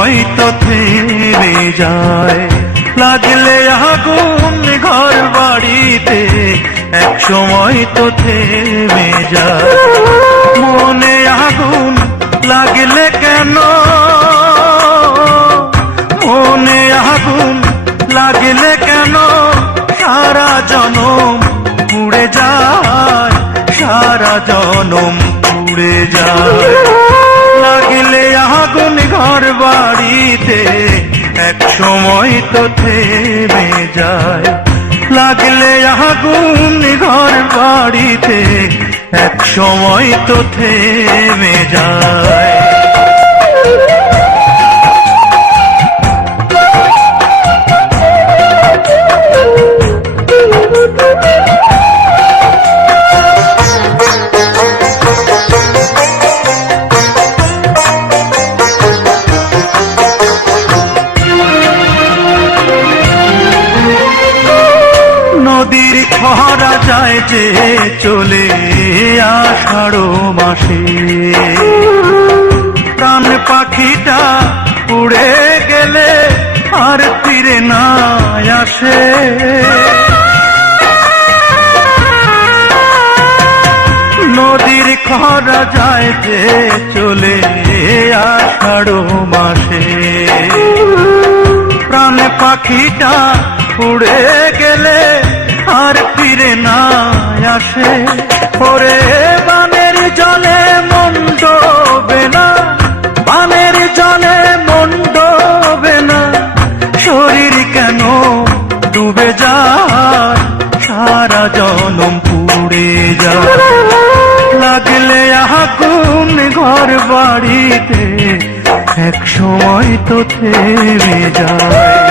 সময় তো থেমে যায়। লাগলে আগুন ঘর বাড়িতে এক সময় তো থেমে যায়। মনে আগুন লাগলে কেন, মনে আগুন লাগলে কেন সারা জনম পুড়ে যায়, সারা জনম পুড়ে যায়। লাগলে আগুন ঘর বাড়িতে এক সময় তো থেমে যায়। লাগলে আগুন ঘর বাড়িতে এক সময় তো থেমে যায়। নদীর খরা যায় যে চলে আষাঢ় মাসে, প্রাণ পাখিটা উড়ে গেলে আর ফিরে না আসে। নদীর খরা যায় যে চলে আষাঢ় মাসে, প্রাণ পাখিটা উড়ে গেলে আর ফিরে না আসে। ওরে বানের জলে মন ডোবে না, বানের জলে মন ডোবে না, শরীর কেন ডুবে যায়, সারা জনম পুড়ে যায়। লাগলে আগুন ঘর বাড়িতে এক সময় তো থেমে যায়।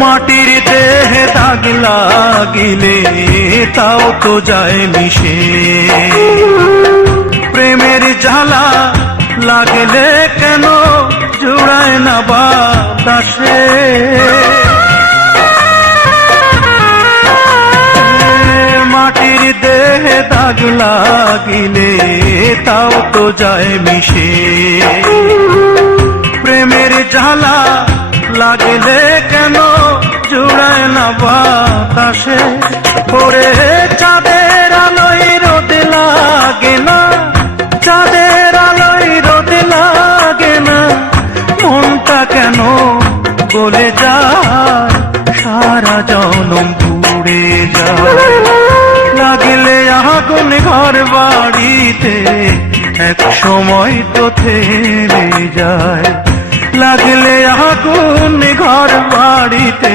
মাটির দেহে দাগ লাগিলে তাও তো যায় মিশে, প্রেমের জ্বালা লাগলে কেন জুড়ায় না বাতাসে। মাটির দেহে দাগ লাগিলে তাও তো যায় মিশে, প্রেমের জ্বালা লাগলে কেন জুড়ায় না বাতাসে। ওরে চাঁদের আলোয় রোদ লাগে না, চাঁদের আলোয় রোদ লাগে না, মনটা কেন গলে যায়, সারা জনম পুড়ে যায়। লাগলে আগুন ঘর বাড়িতে এক সময় তো থেমে যায়। লাগলে আগুন ঘর বাড়িতে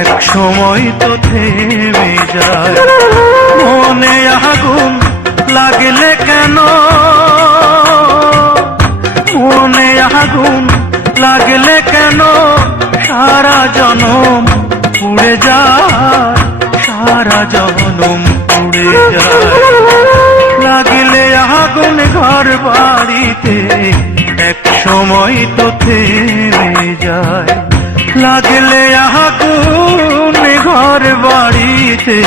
এক সময় তো থেমে যায়। মনে আগুন লাগলে কেন, মনে আগুন লাগলে কেন সারা জনম পুড়ে যায়, সারা জনম পুড়ে যায়। লাগলে আগুন ঘর বাড়িতে এক সময় তো থেমে যায়। লাগলে আগুন ঘর বাড়িতে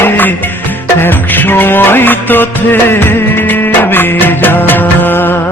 এক সময় তো থেমে যায়।